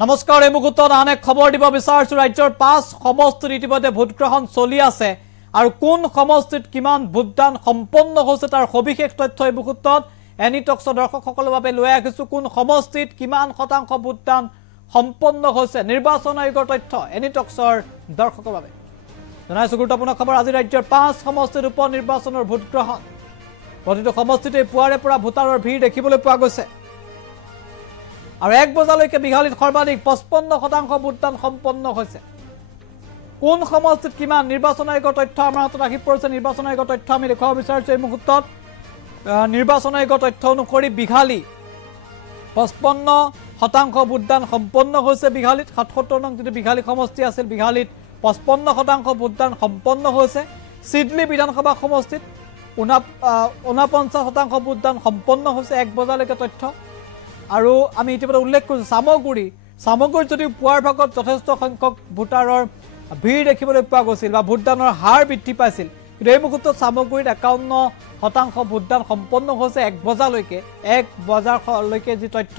নমস্কাৰ এই মুহূৰ্তত আন এক খবৰ দিব বিচাৰিছো ৰাজ্যৰ 5 সমষ্টিত ইতিমধ্যে ভোটগ্ৰহণ চলি আছে আৰু কোন সমষ্টিত কিমান ভোটদান সম্পন্ন হৈছে তাৰ সবিশেষ তথ্য এই মুহূৰ্তত এনি টক্সৰ দৰ্শকসকলৰ বাবে লৈ আহিছো কোন সমষ্টিত কিমান শতাংশ ভোটদান সম্পন্ন হৈছে নিৰ্বাচন আয়োগৰ তথ্য এনি টক্সৰ দৰ্শকৰ বাবে জনাইছো গুৰুত্বপূৰ্ণ খবৰ আজি ৰাজ্যৰ 5 সমষ্টিত উপ নিৰ্বাচনৰ ভোটগ্ৰহণ প্ৰতিটো সমষ্টিতে পুৱাৰে পৰা ভোটাৰৰ ভিৰ দেখিবলৈ পোৱা গৈছে আৰু 1 বজালৈকে বিঘালীত সৰ্বাধিক 55% ভোটদান সম্পন্ন হৈছে কোন সমষ্টিত কিমান নিৰ্বাচন আয়োগৰ তথ্য আমাৰ হাতত আহি পৰিছে নিৰ্বাচন আয়োগৰ তথ্য আমি দেখুৱাব বিচাৰিছো এই মুহূৰ্তত নিৰ্বাচন আয়োগৰ তথ্য অনুসৰি বিঘালী 55% ভোটদান সম্পন্ন হৈছে বিঘালীত 77 নং যিটো বিঘালী সমষ্টি আছিল বিঘালীত 55% ভোটদান সম্পন্ন হৈছে সিডলি বিধানসভা সমষ্টিত 49% ভোটদান সম্পন্ন হৈছে 1 বজালৈকে তথ্য আৰু আমি ইতিমধ্যে উল্লেখ কৰিছো সামগ্ৰীত যদি পুৱাৰ ভাগত যথেষ্ট সংখ্যক ভোটাৰৰ ভিৰ দেখিবলৈ পোৱা গৈছিল বা ভোটদানৰ হাৰ বৃদ্ধি পাইছিল কিন্তু এই মুহূৰ্তত সামগ্ৰীত 51% ভোটদান সম্পন্ন হৈছে 1 বজালৈকে যি তথ্য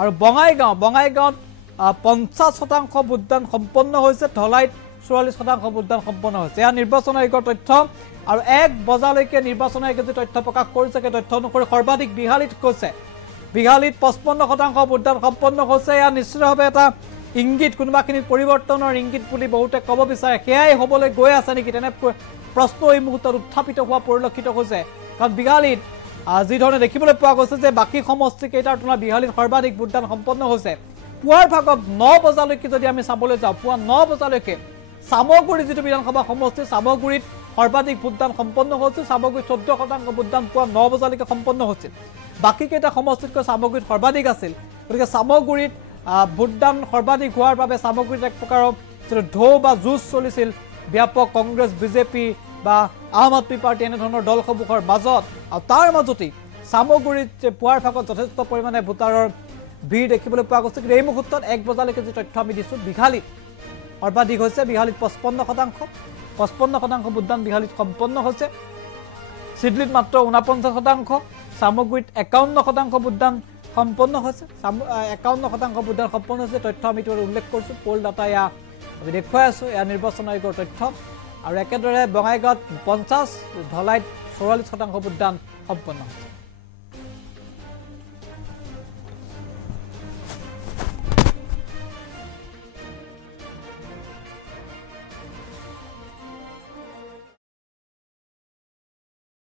আৰু বঙাইগাঁৱত 50% ভোটদান সম্পন্ন হৈছে ধলাইত 44% ভোটদান সম্পন্ন হৈছে এয়া নিৰ্বাচন আয়োগৰ তথ্য আৰু 1 বজালৈকে নিৰ্বাচন আয়োগে যি তথ্য প্ৰকাশ কৰিছে সেই তথ্য অনুসৰি সৰ্বাধিক বিঘালীত কৈছে বিঘালীত 55% ভোটদান সম্পন্ন হৈছে এয়া নিশ্চিতভাৱে এটা ইংগিত কোনোবাখিনি পৰিৱৰ্তনৰ ইংগিত বুলি বহুতে ক'ব বিচাৰে সেয়াই হ'বলৈ গৈ আছে নেকি তেনে প্ৰশ্ন এই মুহূৰ্তত উত্থাপিত হোৱা পৰিলক্ষিত হৈছে কাৰণ বিঘালীত যি ধৰণে দেখিবলৈ পোৱা গৈছে যে বাকী সমষ্টি কেইটাৰ তুলনাত বিঘালীত সৰ্বাধিক ভোটদান সম্পন্ন হৈছে পুৱাৰ ভাগত 9 বজালৈকে যদি আমি চাবলৈ যাওঁ পুৱা 9 বজালৈকে সামগুৰি যিটো বিধানসভা সমষ্টি সামগুৰিত সৰ্বাধিক ভোটদান সম্পন্ন হৈছে সামগুৰিত 14% ভোটদান পুৱা 9 বজালৈকে সম্পন্ন হৈছিল বাকি কেইটা সমষ্টিতকৈ সামগুৰিত সৰ্বাধিক আছিল গতিকে সামগুৰিত ভোটদান সৰ্বাধিক হোৱাৰ বাবে সামগুৰিত এক প্ৰকাৰৰ ঢৌ বা যুঁজ চলিছিল ব্যাপক কংগ্ৰেছ বিজেপি বা আম আদমি পাৰ্টি এনে ধৰণৰ দলসমূহৰ মাজত আৰু তাৰ মাজতেই সামগুৰিত পুৱাৰ ভাগত যথেষ্ট পৰিমাণে ভোটাৰৰ ভিৰ দেখিবলৈ পোৱা গৈছে কিন্তু এই মুহূৰ্তত 1 বজালৈকে যি তথ্য আমি দিছোঁ বিঘালীত সৰ্বাধিক হৈছে বিঘালীত 55% ভোটদান বিঘালীত সম্পন্ন হৈছে সিডলিত মাত্ৰ 49% সামগ্ৰীত 51% ভোটদান সম্পন্ন হৈছে 51% ভোটদান সম্পন্ন হৈছে তথ্য আমি উল্লেখ কৰিছো পোল ডাটা ইয়া আমি দেখুৱাই আছো এয়া নিৰ্বাচন আয়োগৰ তথ্য আৰু একেদৰে বঙাইগাঁৱত 50 ধলাইত 44% ভোটদান সম্পন্ন হৈছে